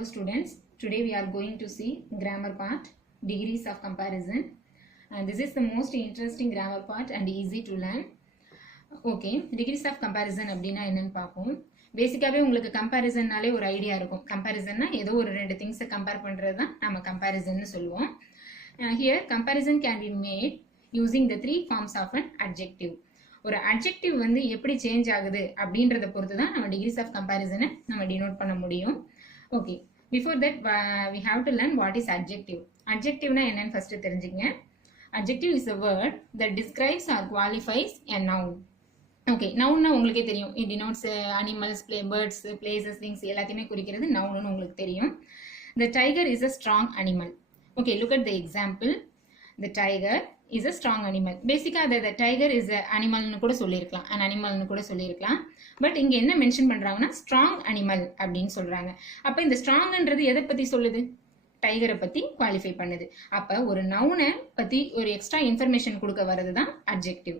Hello students, today we are going to see grammar part, degrees of comparison, and this is the most interesting grammar part and easy to learn. Okay, degrees of comparison அப்படினா என்னன்னு பாப்போம். பேசிக்காவே உங்களுக்கு கம்பேரிசன்னாலே ஒரு idea இருக்கும். கம்பேரிசன்னா ஏதோ ஒரு ரெண்டு திங்ஸை கம்பேர் பண்றது தான் நம்ம கம்பேரிசன்னு சொல்லுவோம். Here comparison can be made using the three forms of an adjective. ஒரு adjective வந்து எப்படி சேஞ்ச் ஆகுது அப்படின்றத பொறுத்து தான் நம்ம degrees of comparison நம்ம denote பண்ண முடியும். Okay, before that we have to learn what is adjective. Adjective na என்னன்னு first தெரிஞ்சுங்க. Adjective is a word that describes or qualifies a noun. Okay, noun na உங்களுக்கே தெரியும். It denotes animals, birds, places, things எல்லாத்தையுமே குறிக்கிறது noun னு உங்களுக்கு தெரியும். The tiger is a strong animal. Okay, look at the example. The tiger is a strong animal. Basically the tiger is a animal னு கூட சொல்லிருக்கலாம். An animal னு கூட சொல்லிருக்கலாம். But இங்க என்ன மென்ஷன் பண்றாங்கன்னா strong animal அப்படின்னு சொல்றாங்க. அப்ப இந்த strongன்றது எதை பத்தி சொல்லுது? டைகரை பத்தி குவாலிஃபை பண்ணுது. அப்ப ஒரு நவுனை பத்தி ஒரு எக்ஸ்ட்ரா இன்ஃபர்மேஷன் கொடுக்க வரதுதான் adjective.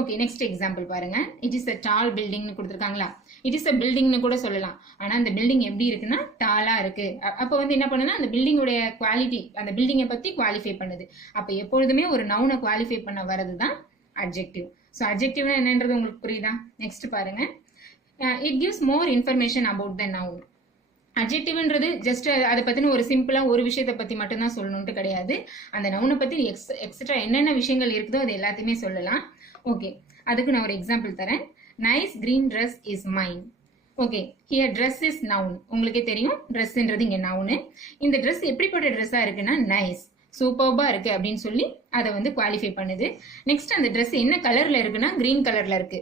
ஓகே, நெக்ஸ்ட் எக்ஸாம்பிள் பாருங்க. It is a tall building னு கொடுத்திருக்காங்களா? இட் இஸ் a building னு கூட சொல்லலாம். ஆனா அந்த பில்டிங் எப்படி இருக்குன்னா டாலா இருக்கு. அப்ப வந்து என்ன பண்ணுன்னா அந்த பில்டிங்கோட குவாலிட்டி, அந்த பில்டிங்கை பத்தி குவாலிஃபை பண்ணுது. அப்ப எப்பொழுதுமே ஒரு நவுனை குவாலிஃபை பண்ண வரதுதான் adjective. ஸோ adjectiveனா என்னன்றது உங்களுக்கு புரியுதா? நெக்ஸ்ட் பாருங்க. It gives more information about the noun. அட்ஜெக்டிவ்ன்றது ஜஸ்ட் அதை பத்தின ஒரு சிம்பிளா ஒரு விஷயத்தை பத்தி மட்டும்தான் சொல்லணும்ட்டு கிடையாது. அந்த நவுனை பத்தி எக்ஸட்ரா என்னென்ன விஷயங்கள் இருக்குதோ அது எல்லாத்தையுமே சொல்லலாம். ஓகே, அதுக்கு நான் ஒரு எக்ஸாம்பிள் தரேன். Nice green dress is mine. Okay, here dress is noun. உங்களுக்கே தெரியும் ட்ரெஸ்ன்றது இங்க நவுனு. இந்த ட்ரெஸ் எப்படிப்பட்ட ட்ரெஸ்ஸா இருக்குன்னா நைஸ், சூப்பர்பா இருக்கு அப்படின்னு சொல்லி அதை வந்து குவாலிஃபை பண்ணுது. நெக்ஸ்ட் அந்த ட்ரெஸ் என்ன கலர்ல இருக்குன்னா கிரீன் கலர்ல இருக்கு.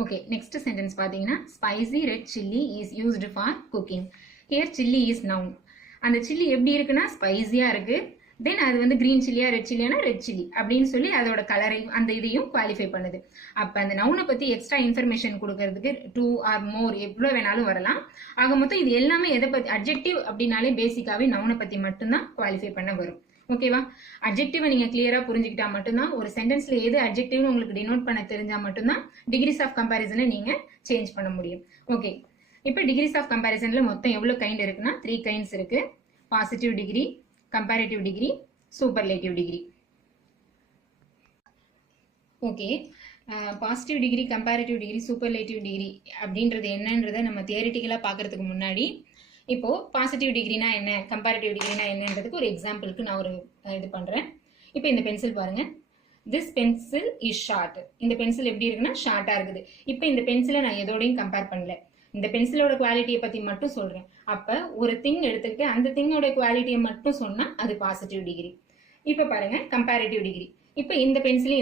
ஓகே, நெக்ஸ்ட் சென்டென்ஸ் பாத்தீங்கன்னா spicy red chilli is used for cooking. Here chilli is noun. அந்த சில்லி எப்படி இருக்குன்னா ஸ்பைசியா இருக்கு. தென் அது வந்து கிரீன் சில்லியா ரெட் சில்லியானா ரெட் சில்லி அப்படின்னு சொல்லி அதோட கலரையும் அந்த இதையும் குவாலிஃபை பண்ணுது. அப்ப அந்த நவுனை பத்தி எக்ஸ்ட்ரா இன்ஃபர்மேஷன் கொடுக்கறதுக்கு 2 or more எவ்வளவு வேணாலும் வரலாம். ஆக மொத்தம் இது எல்லாமே எதை பத்தி அட்ஜெக்டிவ் அப்படின்னாலே பேசிக்காவே நவுனை பத்தி மட்டும்தான் குவாலிஃபை பண்ண வரும். ஓகேவா? அட்ஜெக்டிவ் நீங்க கிளியரா புரிஞ்சுக்கிட்டா மட்டும்தான், ஒரு சென்டென்ஸ்ல எது அட்ஜெக்டிவ்னு உங்களுக்கு டினோட் பண்ண தெரிஞ்சா மட்டும்தான் டிகிரிஸ் ஆஃப் கம்பாரிசனை நீங்க சேஞ்ச் பண்ண முடியும். ஓகே, இப்போ டிகிரிஸ் ஆஃப் கம்பாரிசன்ல மொத்தம் எவ்வளவு கைண்ட் இருக்குன்னா 3 கைண்ட்ஸ் இருக்கு. Positive degree, comparative degree, superlative degree. Okay, positive degree, comparative degree, superlative degree அப்படின்றது என்னன்றதை நம்ம தியரிட்டிக்கலா பாக்குறதுக்கு முன்னாடி இப்போ பாசிட்டிவ் டிகிரினா என்ன, கம்பேரிட்டிவ் டிகிரினா என்னன்றதுக்கு ஒரு எக்ஸாம்பிளுக்கு நான் ஒரு இது பண்றேன். இப்போ இந்த பென்சில் பாருங்க. This pencil is short. இந்த பென்சில் எப்படி இருக்குன்னா ஷார்ட்டா இருக்குது. இப்போ இந்த பென்சிலை நான் எதோடையும் கம்பேர் பண்ணல, இந்த பென்சிலோட குவாலிட்டியை பத்தி மட்டும் சொல்றேன். அப்ப ஒரு திங் எடுத்துக்கிட்டு அந்த திங்கோட குவாலிட்டியை மட்டும் சொன்னா அது பாசிட்டிவ் டிகிரி. இப்ப பாருங்க கம்பேரிட்டிவ் டிகிரி. இப்ப இந்த பென்சிலையும்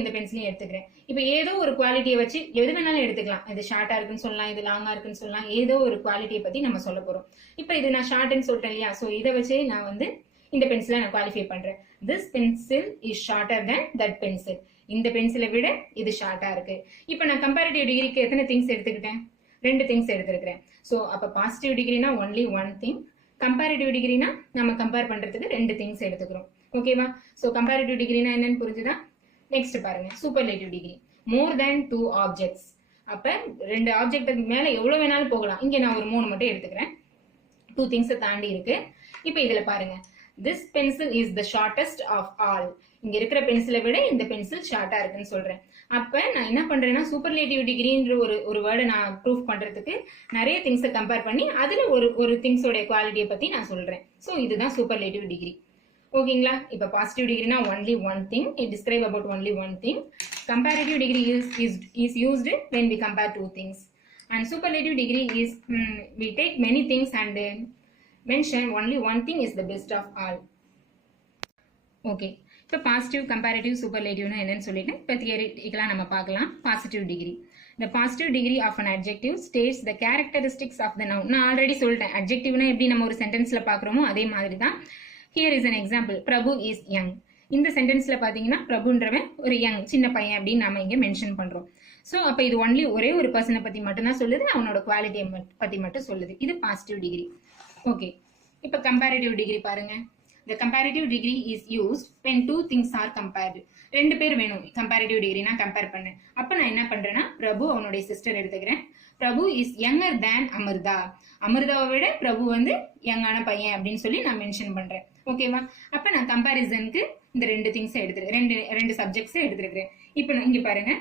எடுத்துக்கிறேன். இப்ப ஏதோ ஒரு குவாலிட்டியை வச்சு எது வேணாலும் எடுத்துக்கலாம். இது ஷார்ட்டா இருக்குன்னு சொல்லலாம், இது லாங்கா இருக்குன்னு சொல்லலாம். ஏதோ ஒரு குவாலிட்டியை பத்தி நம்ம சொல்ல போறோம். இப்ப இது நான் ஷார்ட்னு சொல்லிட்டேன் இல்லையா? சோ இதை வச்சே நான் வந்து இந்த பென்சிலை நான் குவாலிஃபை பண்றேன். This pencil is shorter then that pencil. இந்த பென்சிலை விட இது ஷார்ட்டா இருக்கு. இப்ப நான் கம்பேரிட்டிவ் டிகிரிக்கு எத்தனை திங்ஸ் எடுத்துக்கிட்டேன்? 2 திங்ஸ் எடுத்திருக்கிறேன். சோ அப்ப பாசிட்டிவ் டிகிரினா ஒன்லி 1 திங், கம்பேரிட்டிவ் டிகிரினா நம்ம கம்பேர் பண்றதுக்கு 2 திங்ஸ் எடுத்துக்கிறோம். ஓகேவா? சோ கம்பேரிட்டிவ் டிகிரினா என்னன்னு புரிஞ்சுதா? நெக்ஸ்ட் பாருங்க சூப்பர்லேட்டிவ் டிகிரி. மோர் தேன் 2 ஆப்ஜெக்ட்ஸ். அப்ப 2 ஆப்ஜெக்ட்டுக்கு மேல எவ்வளவு வேணாலும் போகலாம். இங்க நான் ஒரு 3 மட்டும் எடுத்துக்கிறேன். 2 திங்ஸ் தாண்டி இருக்கு. இப்ப இதுல பாருங்க, this pencil is the shortest of all. இங்க இருக்கிற பென்சிலை விட இந்த பென்சில் ஷார்ட்டா இருக்குன்னு சொல்றேன். அப்ப நான் என்ன பண்றேன்னா சூப்பர்லேட்டிவ் டிகிரின்ற ஒரு வேர்டை நான் ப்ரூஃப் பண்றதுக்கு நிறைய திங்ஸை கம்பேர் பண்ணி அதுல ஒரு திங்ஸோட குவாலிட்டியை பத்தி நான் சொல்றேன். சோ இதுதான் சூப்பர்லேட்டிவ் டிகிரி. ஓகேங்களா? இப்ப பாசிட்டிவ் டிகிரினா only 1 thing. It describe about only 1 thing. Comparative degree is used when we compare 2 things. And superlative degree is we take many things and mention only one thing is the best of all. Okay, இப்போ positive, comparative, சூப்பர்லேட்டிவ்னா என்னன்னு சொல்லிட்டு இப்போ தியரிட்டிக்கலா நம்ம பார்க்கலாம். Positive degree. The positive degree of an adjective states the characteristics of the noun. நான் already சொல்லிட்டேன், அட்ஜெக்டிவ்னா எப்படி நம்ம ஒரு சென்டென்ஸ்ல பாக்குறோமோ அதே மாதிரி தான். Here is an example. Prabhu is young. இந்த சென்டென்ஸ்ல பாத்தீங்கன்னா பிரபுன்றவன் ஒரு யங், சின்ன பையன் அப்படின்னு நாம இங்க மென்ஷன் பண்றோம். சோ அப்ப இது ஒன்லி ஒரே ஒரு பர்சனை பத்தி மட்டும் தான் சொல்லுது, அவனோட குவாலிட்டியை பத்தி மட்டும் சொல்லுது. இது பாசிட்டிவ் டிகிரி. ஓகே, இப்ப கம்பேரிட்டிவ் டிகிரி பாருங்க. The comparative degree is used when 2 things are compared. 2 பேர் வேணும் கம்பேரிட்டிவ் டிகிரினா கம்பேர் பண்ண. அப்ப நான் என்ன பண்றேன்னா பிரபு அவனுடைய சிஸ்டர் எடுத்துக்கிறேன், பிரபு இஸ் யங்கர் தேன் அமிர்தா. அமிர்தாவை விட பிரபு வந்து யங்கான பையன் அப்படின்னு சொல்லி நான் மென்ஷன் பண்றேன். ஓகேவா? அப்ப நான் கம்பாரிசனுக்கு இந்த ரெண்டு திங்ஸ் எடுத்துருக்கேன், ரெண்டு சப்ஜெக்ட்ஸ் எடுத்துருக்கேன். இப்போ இங்க பாருங்க,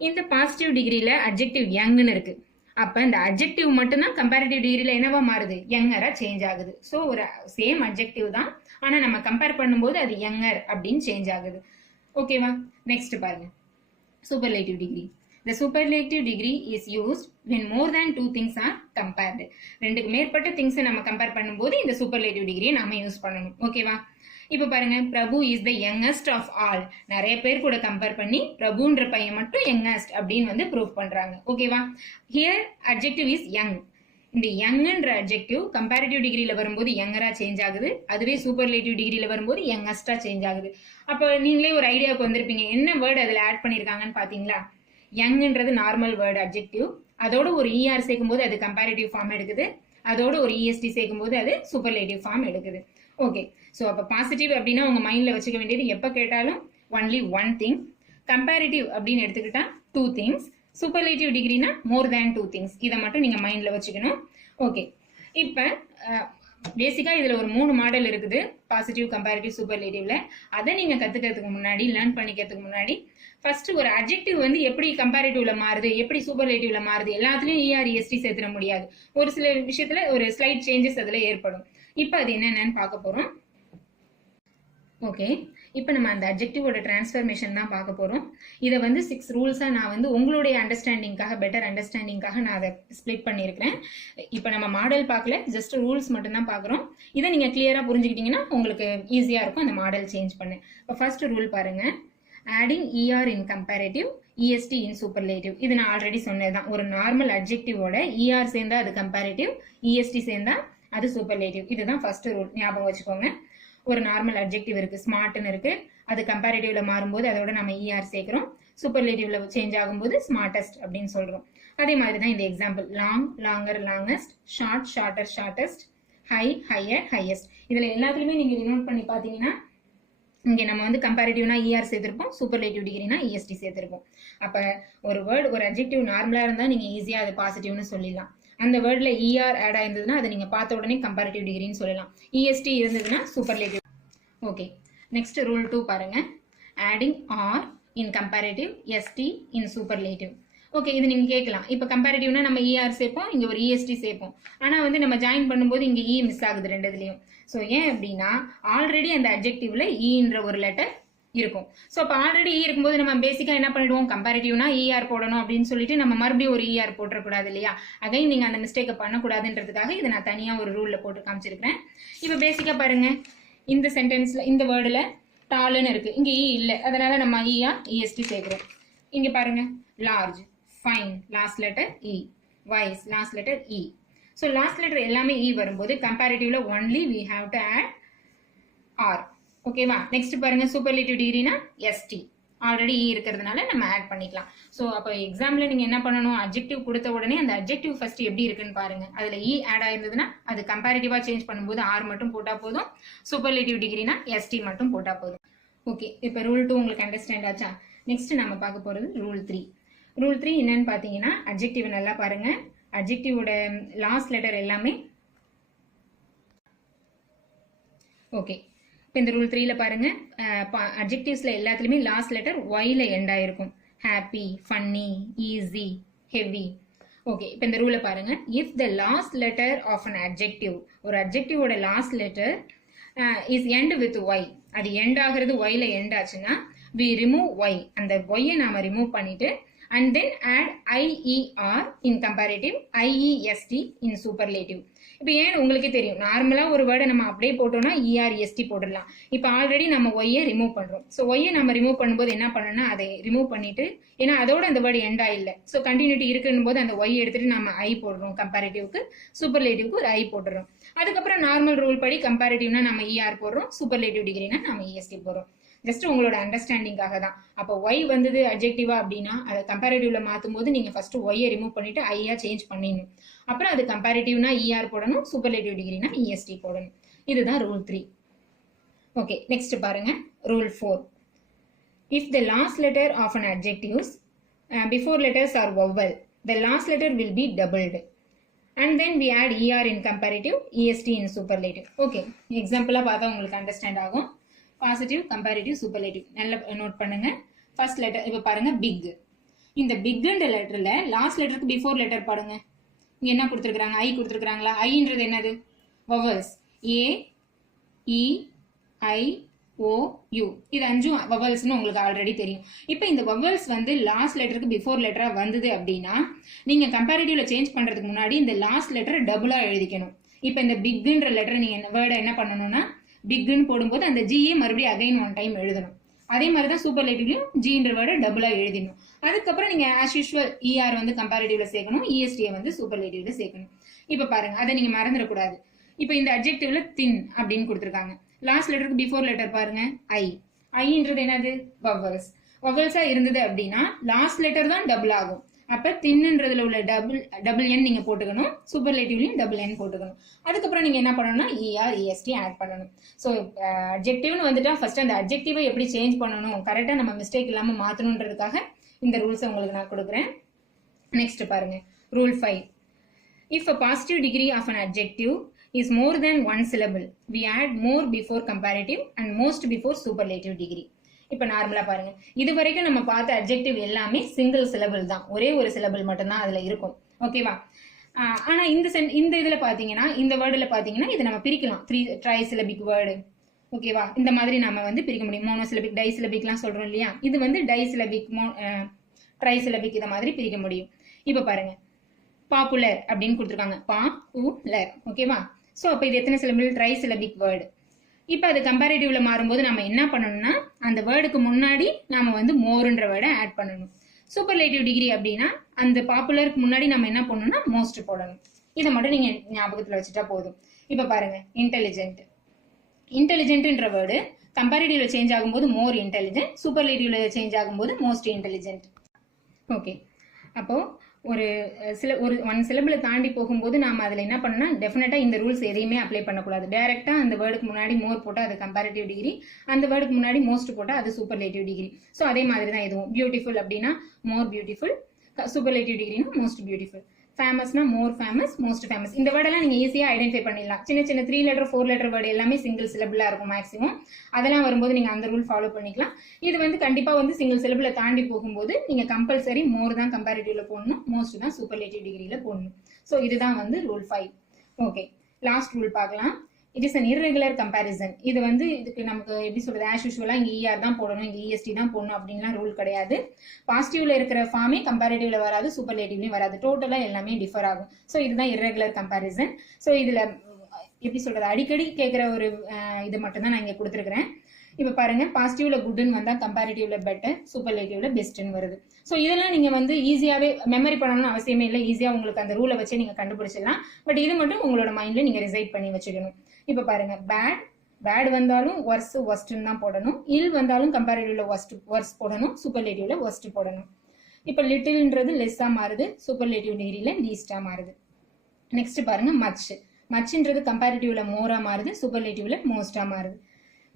இந்த பாசிட்டிவ் டிகிரியில அட்ஜெக்டிவ் யங்னு இருக்கு. அப்ப இந்த அட்ஜெக்டிவ் மட்டும்தான் கம்பேரிட்டிவ் டிகிரியில என்னவா மாறுது? யங்கரா சேஞ்ச் ஆகுது. ஸோ ஒரு சேம் அட்ஜெக்டிவ் தான், ஆனா நம்ம கம்பேர் பண்ணும்போது அது யங்கர் அப்படின்னு சேஞ்ச் ஆகுது. ஓகேவா? நெக்ஸ்ட் பாருங்க, superlative degree. The superlative degree is used when more than two things are compared. ரெண்டுக்கு மேற்பட்ட திங்ஸை நம்ம கம்பேர் பண்ணும்போது இந்த சூப்பர்லேட்டிவ் டிகிரியை நாம யூஸ் பண்ணணும். ஓகேவா? இப்போ பாருங்க, Prabhu is the youngest of all. நிறைய பேர் கூட கம்பேர் பண்ணி பிரபுன்ற பையன் மட்டும் யங்கஸ்ட் அப்படின்னு வந்து ப்ரூவ் பண்றாங்க. ஓகேவா? Here adjective is young. இந்த யங்ன்ற அட்ஜெக்டிவ் கம்பேரிட்டிவ் டிகிரியில வரும்போது யங்கரா சேஞ்ச் ஆகுது, அதுவே சூப்பர்லேட்டிவ் டிகிரியில வரும்போது யங்கஸ்டா சேஞ்ச் ஆகுது. அப்போ நீங்களே ஒரு ஐடியாவுக்கு வந்திருப்பீங்க, என்ன வேர்டு அதுல ஆட் பண்ணிருக்காங்கன்னு பாத்தீங்களா? யங்ன்றது நார்மல் வேர்டு அட்ஜெக்டிவ், அதோட ஒரு இஆர் சேர்க்கும் போது அது கம்பேரிட்டிவ் ஃபார்ம் எடுக்குது, அதோட ஒரு இஎஸ்டி சேர்க்கும் போது அது சூப்பர்லேட்டிவ் ஃபார்ம் எடுக்குது. ஓகே, ஸோ அப்போ பாசிட்டிவ் அப்படின்னா உங்க மைண்ட்ல வச்சுக்க வேண்டியது எப்போ கேட்டாலும் ஒன்லி ஒன் திங், கம்பேரிட்டிவ் அப்படின்னு எடுத்துக்கிட்டா டூ திங்ஸ், சூப்பர்லேட்டிவ் டிகிரினா மோர் தேன் டூ திங்ஸ். இதை மட்டும் நீங்க மைண்ட்ல வச்சுக்கணும். ஓகே, இப்போ பேசிக்கா இதுல ஒரு 3 மாடல் இருக்குது பாசிட்டிவ், கம்பேரிட்டிவ், சூப்பர்லேட்டிவ்ல. அதை நீங்க கத்துக்கிறதுக்கு முன்னாடி, லேர்ன் பண்ணிக்கிறதுக்கு முன்னாடி ஃபர்ஸ்ட் ஒரு அட்ஜெக்டிவ் வந்து எப்படி கம்பேரிட்டிவ்ல மாறுது, எப்படி சூப்பர்லேட்டிவ்ல மாறுது, எல்லாத்துலயும் இஆர்இஎஸ்டி சேர்த்துட முடியாது. ஒரு சில விஷயத்துல ஒரு ஸ்லைட் சேஞ்சஸ் அதுல ஏற்படும். இப்போ அது என்னென்னு பார்க்க போறோம். ஓகே, இப்போ நம்ம அந்த அட்ஜெக்டிவோட டிரான்ஸ்ஃபர்மேஷன் தான் பார்க்க போறோம். இதை வந்து 6 ரூல்ஸா நான் வந்து உங்களுடைய அண்டர்ஸ்டாண்டிங்காக, பெட்டர் அண்டர்ஸ்டாண்டிங்காக நான் அதை ஸ்பிளிட் பண்ணியிருக்கிறேன். இப்போ நம்ம மாடல் பார்க்கல, ஜஸ்ட் ரூல்ஸ் மட்டும் தான் பார்க்குறோம். இதை நீங்க கிளியரா புரிஞ்சுக்கிட்டீங்கன்னா உங்களுக்கு ஈஸியா இருக்கும் அந்த மாடல் சேஞ்ச் பண்ண. இப்போ ஃபர்ஸ்ட் ரூல் பாருங்க, adding er in comparative, est in superlative. இது நான் ஆல்ரெடி சொன்னதுதான். ஒரு நார்மல் அட்ஜெக்டிவோட er சேர்ந்தா அது கம்பேரிட்டிவ், est சேர்ந்தா அது சூப்பர்லேட்டிவ். இதுதான் ஃபர்ஸ்ட் ரூல், ஞாபகம் வச்சுக்கோங்க. ஒரு நார்மல் அட்ஜெக்டிவ் இருக்கு, ஸ்மார்ட்னு இருக்கு, அது கம்பேரிட்டிவ்ல மாறும்போது அதோட நம்ம er சேர்க்கிறோம், சூப்பர்லேட்டிவ்ல சேஞ்ச் ஆகும்போது ஸ்மார்ட்டஸ்ட் அப்படின்னு சொல்றோம். அதே மாதிரி தான் இந்த example, long, longer, longest, short, shorter, shortest, high, higher, highest. இதுல எல்லாத்துலயுமே நீங்க நோட் பண்ணி பாத்தீங்கன்னா இங்க நம்ம வந்து கம்பேரிட்டிவ்னா இஆர் சேர்த்திருப்போம், சூப்பர்லேட்டிவ் டிகிரினா இஎஸ்டி சேர்த்திருப்போம். அப்ப ஒரு வேர்டு, ஒரு அட்ஜெக்டிவ் நார்மலா இருந்தா நீங்க ஈஸியா அது பாசிட்டிவ்னு சொல்லிடலாம். அந்த வேர்ட்ல இஆர் ஆட் ஆயிருந்ததுன்னா அதை நீங்க பார்த்த உடனே கம்பேரிட்டிவ் டிகிரின்னு சொல்லலாம். இஎஸ்டி இருந்ததுன்னா சூப்பர்லேட்டிவ். ஓகே, நெக்ஸ்ட் ரூல் 2 பாருங்க, ஆடிங் ஆர் இன் கம்பேரிட்டிவ், எஸ்டி இன் சூப்பர்லேட்டிவ். ஓகே, இது நீங்க கேட்கலாம், இப்ப கம்பேரிட்டிவ்னா நம்ம இஆர் சேர்ப்போம், இங்க ஒரு இஎஸ்டி சேர்ப்போம், ஆனா வந்து நம்ம ஜாயின் பண்ணும்போது இங்க இ மிஸ் ஆகுது ரெண்டுலயும். ஸோ ஏன் அப்படின்னா ஆல்ரெடி அந்த அட்ஜெக்டிவ்ல ஈன்ற ஒரு லெட்டர் இருக்கும். ஸோ அப்போ ஆல்ரெடி இ இருக்கும்போது நம்ம பேசிக்கா என்ன பண்ணிடுவோம், கம்பேரிட்டிவ்னா இஆர் போடணும் அப்படின்னு சொல்லிட்டு நம்ம மறுபடியும் ஒரு இஆர் போட்டுறக்கூடாது இல்லையா? அகைன் நீங்க அந்த மிஸ்டேக்கை பண்ணக்கூடாதுன்றதுக்காக இதை நான் தனியா ஒரு ரூல்ல போட்டு காமிச்சிருக்கிறேன். இப்போ பேசிக்கா பாருங்க, இந்த சென்டென்ஸ்ல இந்த வேர்டுல டால்னு இருக்கு, இங்க இ இல்லை, அதனால நம்ம இஆர் இஎஸ்டி சேர்க்கிறோம். இங்க பாருங்க, large, fine, last letter E, wise, last letter E. So last letter எல்லாமே இ வரும்போது கம்பேரிட்டிவ்ல only we have to add R. ஓகேவா? நெக்ஸ்ட் பாருங்க, சூப்பர்லேட்டிவ் டிகிரினா எஸ்டி, ஆல்ரெடி இ இருக்கிறதுனால நம்ம ஆட் பண்ணிக்கலாம். ஸோ அப்போ எக்ஸாம்ல நீங்க என்ன பண்ணணும், அட்ஜெக்டிவ் கொடுத்த உடனே அந்த அட்ஜெக்டிவ் ஃபர்ஸ்ட் எப்படி இருக்குன்னு பாருங்க. அதுல இ ஆட் ஆயிருந்ததுன்னா அது கம்பேரிட்டிவா சேஞ்ச் பண்ணும்போது ஆர் மட்டும் போட்டா போதும், சூப்பர்லேட்டிவ் டிகிரினா எஸ்டி மட்டும் போட்டா போதும். ஓகே, இப்போ ரூல் 2 உங்களுக்கு அண்டர்ஸ்டாண்ட் ஆச்சா? நெக்ஸ்ட் நம்ம பார்க்க போறது ரூல் 3. ரூல் 3 என்னன்னு பாத்தீங்கன்னா, அட்ஜெக்டிவ் நல்லா பாருங்க, அட்ஜெக்டிவோட லாஸ்ட் லெட்டர் எல்லாமே ஓகே. இப்போ இந்த ரூல் 3ல பாருங்க, அட்ஜெக்டிவ்ஸ்ல எல்லாத்துலயுமே லாஸ்ட் லெட்டர் ஒய்ல எண்ட் ஆயிருக்கும். Happy, funny, easy, heavy. Okay, இப்போ இந்த ரூலை பாருங்க, if the last letter of an adjective, ஒரு அட்ஜெக்டிவோட last letter is end with Y, அது எண்ட் ஆகுறது ஒய்ல எண்ட் ஆச்சுன்னா வி ரிமூவ் ஒய், அந்த ஒய்யை நாம ரிமூவ் பண்ணிட்டு and then add IER in comparative, IEST in superlative. இப்போ ஏன் உங்களுக்கே தெரியும், நார்மலா ஒரு வேர்டை நம்ம அப்படியே போட்டோம்னா EREST போட்டுடலாம். இப்போ ஆல்ரெடி நம்ம ஒய்யை ரிமூவ் பண்றோம். ஸோ ஒய்யை நம்ம ரிமூவ் பண்ணும்போது என்ன பண்ணணும்னா அதை ரிமூவ் பண்ணிட்டு, ஏன்னா அதோட அந்த வேர்டு எண்டா இல்லை, ஸோ கண்டினியூட்டி இருக்குன்னு போது அந்த ஒய் எடுத்துட்டு நம்ம ஐ போடுறோம், கம்பேரிட்டிவ்க்கு, சூப்பர்லேட்டிவ்க்கு ஒரு ஐ போட்டுறோம். அதுக்கப்புறம் நார்மல் ரூல் படி கம்பேரிட்டிவ்னா நம்ம இஆர் போடுறோம், சூப்பர்லேட்டிவ் டிகிரினா நம்ம இஎஸ்டி போடுறோம். ஜஸ்ட் உங்களோட அண்டர்ஸ்டாண்டிங்காக தான். அப்போ ஒய் வந்தது அட்ஜெக்டிவா அப்படின்னா அதை கம்பேரிட்டிவ்ல மாற்றும் போது நீங்க ஃபர்ஸ்ட் ஒய்யை ரிமூவ் பண்ணிட்டு ஐயா சேஞ்ச் பண்ணிடணும். அப்புறம் அது கம்பேரிட்டிவ்னா இஆர் போடணும், சூப்பர்லேட்டிவ் டிகிரினா இஎஸ்டி போடணும். இதுதான் ரூல் 3. ஓகே, நெக்ஸ்ட் பாருங்க, rule 4. If the last letter of an adjectives before letters are vowel, the last letter will be doubled. And then we add ER in comparative, EST in superlative. Okay, example பார்த்தா உங்களுக்கு understand ஆகும். Positive, comparative, superlative. நல்ல note பண்ணுங்க. First letter, இப்போ பாருங்க big. இந்த bigன்ற லெட்டர்ல last லெட்டருக்கு before letter பாடுங்க. இங்க என்ன கொடுத்துருக்காங்க? ஐ கொடுத்துருக்காங்களா? ஐன்றது என்னது? Vowels. A, E, I, O, U. இது அஞ்சும் வவல்ஸ்னு உங்களுக்கு ஆல்ரெடி தெரியும். இப்போ இந்த வவல்ஸ் வந்து லாஸ்ட் லெட்டருக்கு பிஃபோர் லெட்டரா வந்தது அப்படின்னா நீங்க கம்பேரிட்டிவ்ல சேஞ்ச் பண்றதுக்கு முன்னாடி இந்த லாஸ்ட் லெட்டரை டபுளா எழுதிக்கணும். இப்போ இந்த பிக்ன்ற லெட்டர் நீங்க வேர்டை என்ன பண்ணணும்னா பிக்னு போடும்போது அந்த ஜிஏ மறுபடியும் அகைன் ஒன் டைம் எழுதணும். அதே மாதிரி தான் சூப்பர்லேட்டிவ்லயும் ஜின்ற வேர்டை டபுளா எழுதிடணும். அதுக்கப்புறம் நீங்க ஆஸ் யூஷுவல் இஆர் வந்து கம்பேரிட்டிவ்ல சேர்க்கணும், இஎஸ்டியை வந்து சூப்பர்லேட்டிவ்ல சேர்க்கணும். இப்போ பாருங்க, அதை நீங்க மறந்துடக்கூடாது. இப்போ இந்த அட்ஜெக்டிவ்ல தின் அப்படின்னு கொடுத்துருக்காங்க. லாஸ்ட் லெட்டருக்கு பிஃபோர் லெட்டர் பாருங்க ஐ. ஐன்றது என்னது? வவல்ஸ். வவல்ஸா இருந்தது அப்படின்னா லாஸ்ட் லெட்டர் தான் டபுள் ஆகும். அப்ப தின்னுன்றதுல உள்ள டபுள் என் நீங்க போட்டுக்கணும், சூப்பர்லேட்டிவ்லயும் டபுள் என் போட்டுக்கணும். அதுக்கப்புறம் நீங்க என்ன பண்ணணும்னா இஆர் இஎஸ்டி ஆட் பண்ணணும். ஸோ அட்ஜெக்டிவ்னு வந்துட்டா ஃபர்ஸ்ட் அந்த அட்ஜெக்டிவை எப்படி சேஞ்ச் பண்ணணும், கரெக்டா நம்ம மிஸ்டேக் இல்லாம மாத்தணுன்றதுக்காக இந்த ரூல்ஸை உங்களுக்கு நான் கொடுக்குறேன். நெக்ஸ்ட் பாருங்க, rule 5. If a positive degree of an adjective is more than one syllable, we add more before comparative and most before superlative degree. இப்போ நார்மலா பாருங்க, இது வரைக்கும் நம்ம பார்த்த அட்ஜெக்டிவ் எல்லாமே சிங்கிள் சிலபிள் தான், ஒரே ஒரு சிலபிள் மட்டும்தான் அதுல இருக்கும். ஓகேவா? ஆனா இந்த இதுல பாத்தீங்கன்னா, இந்த வேர்டுல பாத்தீங்கன்னா இது நம்ம பிரிக்கலாம். ட்ரைசிலபிக் வேர்டு. ஓகேவா? இந்த மாதிரி நம்ம வந்து பிரிக்க முடியும். மோனோசிலபிக், டைசிலபிக்லாம் சொல்றோம் இல்லையா? இது வந்து டைசிலபிக், ட்ரைசிலபிக் இத மாதிரி பிரிக்க முடியும். இப்போ பாருங்க, பாப்புலர் அப்படின்னு கொடுத்துருக்காங்க. பாப்புலர். ஓகேவா? ஸோ அப்போ இது எத்தனை சிலபிள்? ட்ரைசிலபிக் வேர்டு. இப்போ அது கம்பேரிட்டிவ்ல மாறும்போது நம்ம என்ன பண்ணணும்னா அந்த வேர்டுக்கு முன்னாடி நாம வந்து மோர்ன்ற வேர்டை ஆட் பண்ணணும். சூப்பர்லேட்டிவ் டிகிரி அப்படின்னா அந்த பாப்புலருக்கு முன்னாடி நம்ம என்ன பண்ணணும்னா மோஸ்ட் போடணும். இதை மட்டும் நீங்க ஞாபகத்துல வச்சுட்டா போதும். இப்போ பாருங்க, இன்டெலிஜென்ட். இன்டெலிஜென்ட்ன்ற வேர்டு கம்பேரிட்டிவ்ல சேஞ்ச் ஆகும்போது மோர் இன்டெலிஜென்ட், சூப்பர்லேட்டிவ்ல சேஞ்ச் ஆகும்போது மோஸ்ட் இன்டெலிஜென்ட். ஓகே, அப்போ ஒரு ஒன் சிலபிளை தாண்டி போகும்போது நாம அதுல என்ன பண்ணா டெஃபினட்டா இந்த ரூல்ஸ் எதையுமே அப்ளை பண்ணக்கூடாது. டைரக்டா அந்த வேர்டுக்கு முன்னாடி மோர் போட்டா அது கம்பேரிட்டிவ் டிகிரி, அந்த வேர்டுக்கு முன்னாடி மோஸ்ட் போட்டா அது சூப்பர்லேட்டிவ் டிகிரி. ஸோ அதே மாதிரி தான் இதுவும். பியூட்டிஃபுல் அப்படின்னா மோர் பியூட்டிஃபுல், சூப்பர்லேட்டிவ் டிகிரினா மோஸ்ட் பியூட்டிஃபுல். ஃபேமஸ்னா மோர் ஃபேமஸ், மோஸ்ட் ஃபேமஸ். இந்த வேர்டெல்லாம் நீங்க ஈஸியா ஐடென்டிஃபை பண்ணிடலாம். சின்ன சின்ன 3 லெட்டர் 4 லெட்டர் வேர்டு எல்லாமே சிங்கிள் சிலபிளா இருக்கும் மேக்ஸிமம். அதெல்லாம் வரும்போது நீங்க அந்த ரூல் ஃபாலோ பண்ணிக்கலாம். இது வந்து கண்டிப்பா வந்து சிங்கிள் சிலபிளை தாண்டி போகும்போது நீங்க கம்பல்சரி மோர் தான் கம்பேரிட்டிவ்ல போடணும், மோஸ்ட் தான் சூப்பர்லேட்டிவ் டிகிரியில போடணும். ஸோ இதுதான் வந்து ரூல் 5. ஓகே, லாஸ்ட் ரூல் பார்க்கலாம். It is an irregular comparison. இது வந்து இதுக்கு நமக்கு எப்படி சொல்றது, ஆஸ் யூஷுவலா இங்க இஆர் தான் போடணும், இங்க இஎஸ்டி தான் போடணும் அப்படின்லாம் ரூல் கிடையாது. பாசிட்டிவ்ல இருக்கிற ஃபார்மே கம்பேரிட்டிவ்ல வராது, சூப்பர்லேட்டிவ்லயும் வராது. டோட்டலா எல்லாமே டிஃபர் ஆகும். ஸோ இதுதான் இர்ரெகுலர் கம்பேரிசன். ஸோ இதுல எப்படி சொல்றது, அடிக்கடி கேட்கிற ஒரு இது மட்டும் தான் நான் இங்க கொடுத்துருக்கிறேன். இப்ப பாருங்க, பாசிட்டிவ்ல குட்னு வந்தா கம்பேரிட்டிவ்ல பெட்டர், சூப்பர்லேட்டிவ்ல பெஸ்ட்னு வருது. ஸோ இதெல்லாம் நீங்க வந்து ஈஸியாவே மெமரி பண்ணணும்னு அவசியமே இல்லை. ஈஸியா உங்களுக்கு அந்த ரூலை வச்சு நீங்க கண்டுபிடிச்சிடலாம். பட் இது மட்டும் உங்களோட மைண்ட்ல நீங்க ரிசைட் பண்ணி வச்சுக்கணும். இப்ப பாருங்க, பேட் வந்தாலும் ஒர்ஸ்ட்னு தான் போடணும். இல் வந்தாலும் கம்பேரிட்டிவ்ல ஒர்ஸ்ட் போடணும், சூப்பர்லேட்டிவ்ல ஒர்ஸ்ட் போடணும். இப்ப லிட்டில்ன்றது லெஸ்ஸா மாறுது, சூப்பர்லேட்டிவ் டிகிரியில லீஸ்டா மாறுது. நெக்ஸ்ட் பாருங்க, மச்ன்றது கம்பேரிட்டிவ்ல மோரா மாறுது, சூப்பர்லேட்டிவ்ல மோஸ்டா மாறுது.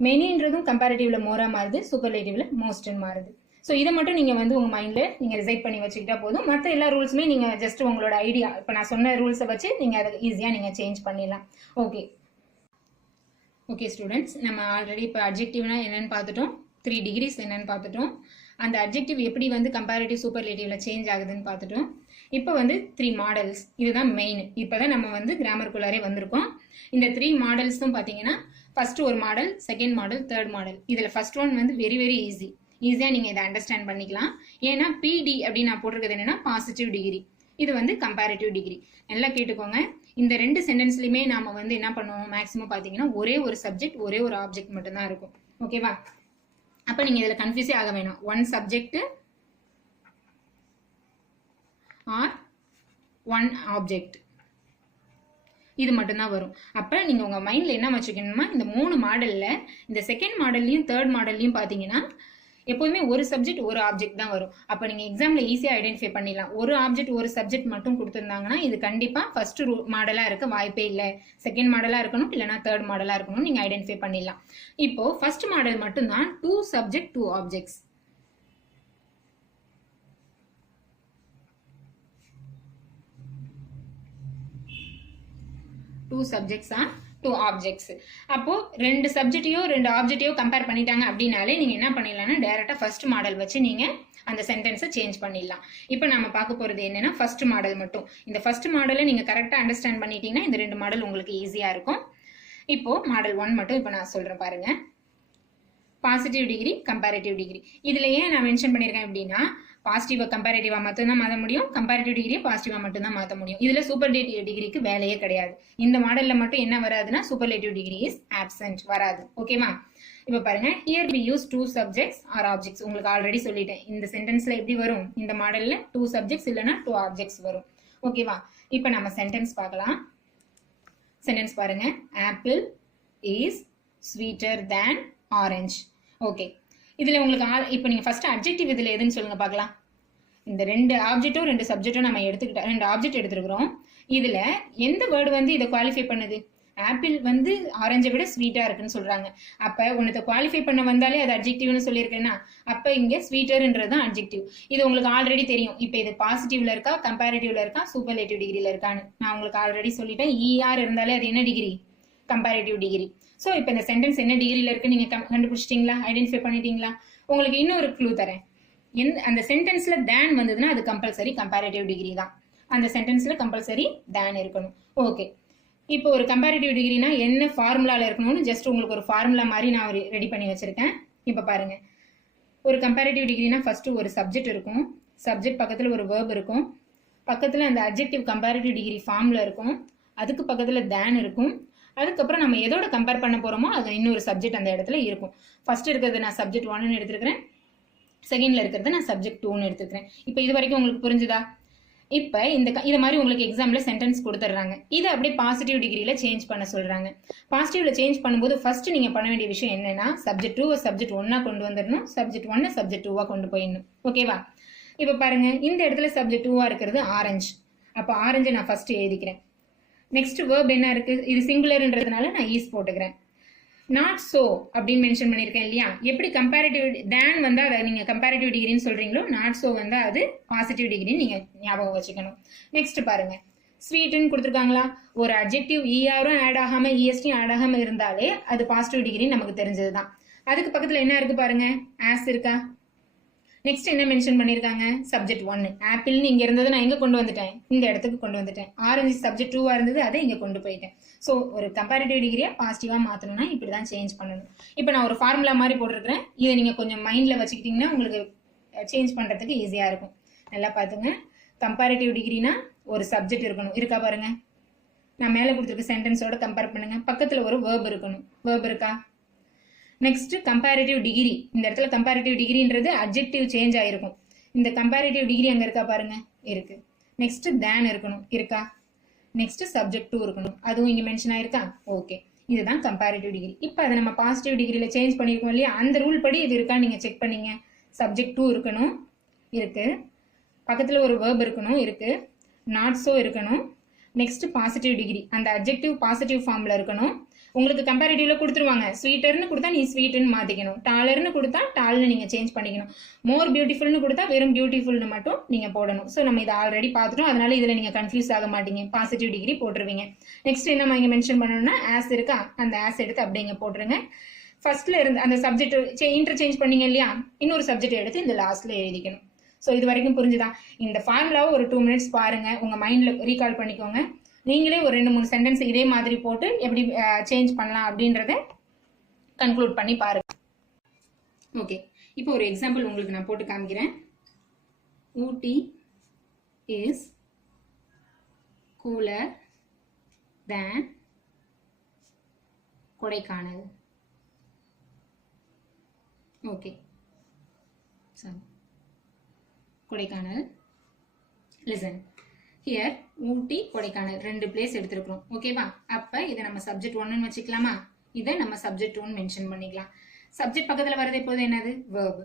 மெனின்றதும் கம்பேரிட்டிவ்ல மோரா மாறுது, சூப்பர்லேட்டிவ்ல மோஸ்ட்னு மாறுது. ஸோ இதை மட்டும் நீங்க வந்து உங்க மைண்ட்ல நீங்க ரிசைட் பண்ணி வச்சுக்கிட்டா போதும். மற்ற எல்லா ரூல்ஸுமே நீங்க ஜஸ்ட் உங்களோட ஐடியா, இப்ப நான் சொன்ன ரூல்ஸை வச்சு நீங்க அதை ஈஸியா நீங்க சேஞ்ச் பண்ணிடலாம். ஓகே ஸ்டூடெண்ட்ஸ், நம்ம ஆல்ரெடி இப்போ அட்ஜெக்டிவ்னா என்னன்னு பார்த்துட்டோம், 3 டிகிரிஸ் என்னன்னு பார்த்துட்டோம், அந்த அட்ஜெக்டிவ் எப்படி வந்து கம்பேரிட்டிவ் சூப்பர்லேட்டிவ்ல சேஞ்ச் ஆகுதுன்னு பார்த்துட்டோம். இப்போ வந்து 3 மாடல்ஸ், இதுதான் மெயின். இப்போதான் நம்ம வந்து கிராமருக்குள்ளாரே வந்திருக்கோம். இந்த 3 மாடல்ஸும் பார்த்தீங்கன்னா ஃபர்ஸ்ட் ஒரு model, second model, third model. இதில் ஃபர்ஸ்ட் ஒன் வந்து வெரி வெரி ஈஸியாக நீங்கள் இதை அண்டர்ஸ்டாண்ட் பண்ணிக்கலாம். ஏன்னா பிடி அப்படின்னு நான் போட்டிருக்கிறது என்னன்னா பாசிட்டிவ் டிகிரி, இது வந்து கம்பேரிட்டிவ் டிகிரி. நல்லா கேட்டுக்கோங்க. இந்த 2 சென்டென்ஸ்லயுமே நாம வந்து என்ன பண்ணுவோம், மேக்ஸிமம் பாத்தீங்கன்னா ஒரே ஒரு சப்ஜெக்ட் ஒரே ஒரு ஆப்ஜெக்ட் மட்டும் தான் இருக்கும். ஓகேவா? அப்ப நீங்க இதுல கன்ஃபியூஸே ஆக வேணாம். One subject or one object, இது மட்டும் தான் வரும். அப்ப நீங்க உங்க மைண்ட்ல என்ன வச்சுக்கணுமா, இந்த 3 மாடல்ல இந்த செகண்ட் மாடல்லையும் தேர்ட் மாடல்லையும் பாத்தீங்கன்னா எப்போதுமே ஒரு சப்ஜெக்ட் ஒரு ஆப்ஜெக்ட் தான் வரும். அப்ப நீங்க எக்ஸாம்ல ஈஸியா ஐடென்டிஃபை பண்ணிடலாம். ஒரு ஆப்ஜெக்ட் ஒரு சப்ஜெக்ட் மட்டும் கொடுத்திருந்தாங்கன்னா இது கண்டிப்பா ஃபர்ஸ்ட் மாடலா இருக்க வாய்ப்பே இல்லை, செகண்ட் மாடலா இருக்கணும், இல்லைன்னா தேர்ட் மாடலா இருக்கணும், நீங்க ஐடென்டிஃபை பண்ணிடலாம். இப்போ ஃபர்ஸ்ட் மாடல் மட்டும் தான் 2 subject 2 objects. 2 subjects are 2 objects. அப்போ ரெண்டு சப்ஜெக்டையோ ரெண்டு ஆப்ஜெக்டையோ கம்பேர் பண்ணிட்டாங்க அப்படின்னாலே நீங்க என்ன பண்ணிடலாம்னா டைரக்டா ஃபர்ஸ்ட் மாடல் வச்சு நீங்க அந்த சென்டென்ஸை சேஞ்ச் பண்ணிடலாம். இப்போ நாம பார்க்க போறது என்னன்னா ஃபர்ஸ்ட் மாடல் மட்டும். இந்த ஃபர்ஸ்ட் மாடலை நீங்க கரெக்டா அண்டர்ஸ்டாண்ட் பண்ணிட்டீங்கன்னா இந்த ரெண்டு மாடல் உங்களுக்கு ஈஸியா இருக்கும். இப்போ மாடல் 1 மட்டும் இப்போ நான் சொல்றேன் பாருங்க. Positive degree, comparative degree. இதுல ஏன் நான் மென்ஷன் பண்ணிருக்கேன் அப்படின்னா பாசிட்டிவா கம்பேரிட்டிவா மட்டும் தான் மாற்ற முடியும், கம்பேரிட்டிவ் டிகிரியை பாசிட்டிவா மட்டும் தான் மாற்ற முடியும். இதுல சூப்பர்லேட்டிவ் டிகிரிக்கு வேலையே கிடையாது. இந்த மாடல்ல மட்டும் என்ன வராதுன்னா சூப்பர்லேட்டிவ் டிகிரி இஸ் ஆப்சென்ட், வராது. ஓகேவா? இப்போ பாருங்க, here we use 2 subjects or objects. உங்களுக்கு ஆல்ரெடி சொல்லிட்டேன் இந்த சென்டென்ஸ்ல எப்படி வரும், இந்த மாடல்ல 2 subjects இல்லனா 2 objects வரும். ஓகேவா? இப்போ நம்ம சென்டென்ஸ் பார்க்கலாம். சென்டென்ஸ் பாருங்க, apple is sweeter than orange. Okay, இதுல உங்களுக்கு இப்போ நீங்க ஃபர்ஸ்ட் அட்ஜெக்டிவ் இதுல எதுன்னு சொல்லுங்க பார்க்கலாம். இந்த ரெண்டு ஆப்ஜெக்ட்டும் ரெண்டு சப்ஜெக்டும் நம்ம எடுத்துக்கிட்டோம், ரெண்டு ஆப்ஜெக்ட் எடுத்துக்கிறோம். இதுல எந்த வேர்டு வந்து இதை குவாலிஃபை பண்ணுது? ஆப்பிள் வந்து ஆரஞ்சை விட ஸ்வீட்டா இருக்குன்னு சொல்றாங்க. அப்ப உனக்கு குவாலிஃபை பண்ண வந்தாலே அது அட்ஜெக்டிவ்னு சொல்லியிருக்கேன்னா அப்ப இங்க ஸ்வீட்டர்ன்றது தான் அட்ஜெக்டிவ். இது உங்களுக்கு ஆல்ரெடி தெரியும். இப்போ இது பாசிட்டிவ்ல இருக்கா, கம்பேரிட்டிவ்ல இருக்கா, சூப்பர்லேட்டிவ் டிகிரில இருக்கான்னு நான் உங்களுக்கு ஆல்ரெடி சொல்லிட்டேன். ER இருந்தாலே அது என்ன டிகிரி? Comparative degree. ஸோ இப்போ இந்த சென்டென்ஸ் என்ன டிகிரில இருக்கு நீங்க கண்டுபிடிச்சிட்டீங்களா, ஐடென்டிஃபை பண்ணிட்டீங்களா? உங்களுக்கு இன்னொரு க்ளூ தரேன். அந்த சென்டென்ஸ்ல தேன் வந்ததுன்னா அது கம்பல்சரி கம்பேரிட்டிவ் டிகிரி தான். அந்த சென்டென்ஸ்ல கம்பல்சரி தேன் இருக்கணும். ஓகே, இப்போ ஒரு கம்பேரிட்டிவ் டிகிரினா என்ன ஃபார்முலால இருக்கணும்னு ஜஸ்ட் உங்களுக்கு ஒரு ஃபார்முலா மாதிரி நான் ரெடி பண்ணி வச்சிருக்கேன். இப்போ பாருங்க, ஒரு கம்பேரிட்டிவ் டிகிரினா ஃபர்ஸ்ட் ஒரு சப்ஜெக்ட் இருக்கும், சப்ஜெக்ட் பக்கத்துல ஒரு வேர்ப் இருக்கும், பக்கத்துல அந்த அட்ஜெக்டிவ் கம்பேரிட்டிவ் டிகிரி ஃபார்ம்ல இருக்கும், அதுக்கு பக்கத்துல தேன் இருக்கும், அதுக்கப்புறம் நம்ம எதோட கம்பேர் பண்ண போறோமோ அது இன்னொரு சப்ஜெக்ட் அந்த இடத்துல இருக்கும். ஃபர்ஸ்ட் இருக்கிறது நான் சப்ஜெக்ட் 1ன்னு எடுத்துக்கிறேன், செகண்ட்ல இருக்கிறது நான் சப்ஜெக்ட் 2ன்னு எடுத்துக்கிறேன். இப்போ இது வரைக்கும் உங்களுக்கு புரிஞ்சுதா? இப்போ இது மாதிரி உங்களுக்கு எக்ஸாம்ல சென்டென்ஸ் கொடுத்துட்றாங்க. இதை அப்படியே பாசிட்டிவ் டிகிரியில சேஞ்ச் பண்ண சொல்றாங்க. பாசிட்டிவ்ல சேஞ்ச் பண்ணும்போது ஃபர்ஸ்ட் நீங்க பண்ண வேண்டிய விஷயம் என்னன்னா சப்ஜெக்ட் 2 சப்ஜெக்ட் 1 கொண்டு வந்துடணும், சப்ஜெக்ட் 1 சப்ஜெக்ட் 2 கொண்டு போயிடணும். ஓகேவா? இப்போ பாருங்க, இந்த இடத்துல சப்ஜெக்ட் 2 இருக்கிறது ஆரஞ்சு. அப்போ ஆரஞ்சை நான் ஃபர்ஸ்ட் எழுதிக்கிறேன். நெக்ஸ்ட் வேர்ப் என்ன இருக்கு? இது சிங்குலர்ன்றதுனால நான் ஈஸ் போட்டுக்கிறேன். நாட் சோ அப்படின்னு மென்ஷன் பண்ணியிருக்கேன் இல்லையா? எப்படி கம்பேரிட்டிவ் தேன் வந்து அதை நீங்க கம்பேரிட்டிவ் டிகிரின்னு சொல்றீங்களோ, நாட் சோ வந்து அது பாசிட்டிவ் டிகிரின்னு நீங்க ஞாபகம் வச்சுக்கணும். நெக்ஸ்ட் பாருங்க, ஸ்வீட்னு கொடுத்துருக்காங்களா? ஒரு அட்ஜெக்டிவ் ERம் ஆட் ஆகாம ESTயும் ஆட் ஆகாம இருந்தாலே அது பாசிட்டிவ் டிகிரி நமக்கு தெரிஞ்சதுதான். அதுக்கு பக்கத்துல என்ன இருக்கு பாருங்க, ஆஸ் இருக்கா? நெக்ஸ்ட் என்ன மென்ஷன் பண்ணிருக்காங்க? சப்ஜெக்ட் 1. ஆப்பிள்னு இங்க இருந்தது நான் எங்க கொண்டு வந்துட்டேன்? இந்த இடத்துக்கு கொண்டு வந்துட்டேன். ஆரஞ்சு சப்ஜெக்ட் 2 இருந்தது, அதை இங்க கொண்டு போயிட்டேன். ஸோ ஒரு கம்பேரிட்டிவ் டிகிரியா பாசிட்டிவா மாத்தணும்னா இப்படிதான் சேஞ்ச் பண்ணணும். இப்போ நான் ஒரு ஃபார்முலா மாதிரி போட்டிருக்கிறேன், இதை நீங்க கொஞ்சம் மைண்ட்ல வச்சுக்கிட்டீங்கன்னா உங்களுக்கு சேஞ்ச் பண்றதுக்கு ஈஸியா இருக்கும். நல்லா பாத்துங்க, கம்பேரிட்டிவ் டிகிரினா ஒரு சப்ஜெக்ட் இருக்கணும், இருக்கா பாருங்க. நான் மேல கொடுத்துருக்க சென்டென்ஸோட கம்பேர் பண்ணுங்க, பக்கத்துல ஒரு வேர்ப் இருக்கணும். வேர்ப் இருக்கா? Next comparative degree. இந்த இடத்துல கம்பேரிட்டிவ் டிகிரின்றது அட்ஜெக்டிவ் சேஞ்ச் ஆயிருக்கும். இந்த கம்பேரிட்டிவ் டிகிரி அங்க இருக்கா பாருங்க, இருக்கு. நெக்ஸ்ட் தேன் இருக்கணும், இருக்கா? நெக்ஸ்ட் சப்ஜெக்ட் 2 இருக்கணும், அதுவும் இங்க மென்ஷன் ஆயிருக்கா? ஓகே, இதுதான் கம்பேரிட்டிவ் டிகிரி. இப்போ அதை நம்ம பாசிட்டிவ் டிகிரியில சேஞ்ச் பண்ணிருக்கோம் இல்லையா? அந்த ரூல் படி இது இருக்கா நீங்க செக் பண்ணீங்க. சப்ஜெக்ட் 2 இருக்கணும், இருக்கு. பக்கத்துல ஒரு வேர்ப் இருக்கணும், இருக்கு. நாட் சோ இருக்கணும். நெக்ஸ்ட் பாசிட்டிவ் டிகிரி, அந்த அட்ஜெக்டிவ் பாசிட்டிவ் ஃபார்ம்ல இருக்கணும். உங்களுக்கு கம்பேரிட்டிவ்ல கொடுத்துருவாங்க, ஸ்வீட்டர்னு கொடுத்தா நீ ஸ்வீட்னு மாத்திக்கணும், டாலர்னு கொடுத்தா டால்னு நீங்க சேஞ்ச் பண்ணிக்கணும், மோர் பியூட்டிஃபுல்னு கொடுத்தா வெறும் பியூட்டிஃபுல்னு மட்டும் நீங்க போடணும். ஸோ நம்ம இதை ஆல்ரெடி பார்த்துட்டோம், அதனால இதுல நீங்க கன்ஃபியூஸ் ஆக மாட்டீங்க, பாசிட்டிவ் டிகிரி போட்டுருவீங்க. நெக்ஸ்ட் என்ன இங்க மென்ஷன் பண்ணணும்னா ஆஸ் இருக்கா, அந்த ஆஸ் எடுத்து அப்படிங்க போட்டுருங்க. ஃபர்ஸ்ட்ல இருந்து அந்த சப்ஜெக்ட் இன்டர்சேஞ்ச் பண்ணீங்க இல்லையா, இன்னொரு சப்ஜெக்ட் எடுத்து இந்த லாஸ்ட்ல எழுதிக்கணும். ஸோ இது வரைக்கும் புரிஞ்சுதா? இந்த ஃபார்முலாவை ஒரு 2 minutes பாருங்க, உங்க மைண்ட்ல ரீகால் பண்ணிக்கோங்க. நீங்களே ஒரு 2-3 சென்டென்ஸ் இதே மாதிரி போட்டு எப்படி சேஞ்ச் பண்ணலாம் அப்படின்றத கன்க்ளூட் பண்ணி பாருங்க. ஓகே, இப்போ ஒரு எக்ஸாம்பிள் உங்களுக்கு நான் போட்டு காமிக்கிறேன். Ooty is cooler than Kodaikanal. Okay, Kodaikanal. Listen, here Ooty Kodaikanal 2 place எடுத்திருக்கிறோம். ஓகேவா? அப்ப இதை நம்ம சப்ஜெக்ட் 1ன்னு வச்சுக்கலாமா? இதை நம்ம சப்ஜெக்ட் 2 மென்ஷன் பண்ணிக்கலாம். சப்ஜெக்ட் பக்கத்துல வரது எப்போது என்னது? வேர்ப்.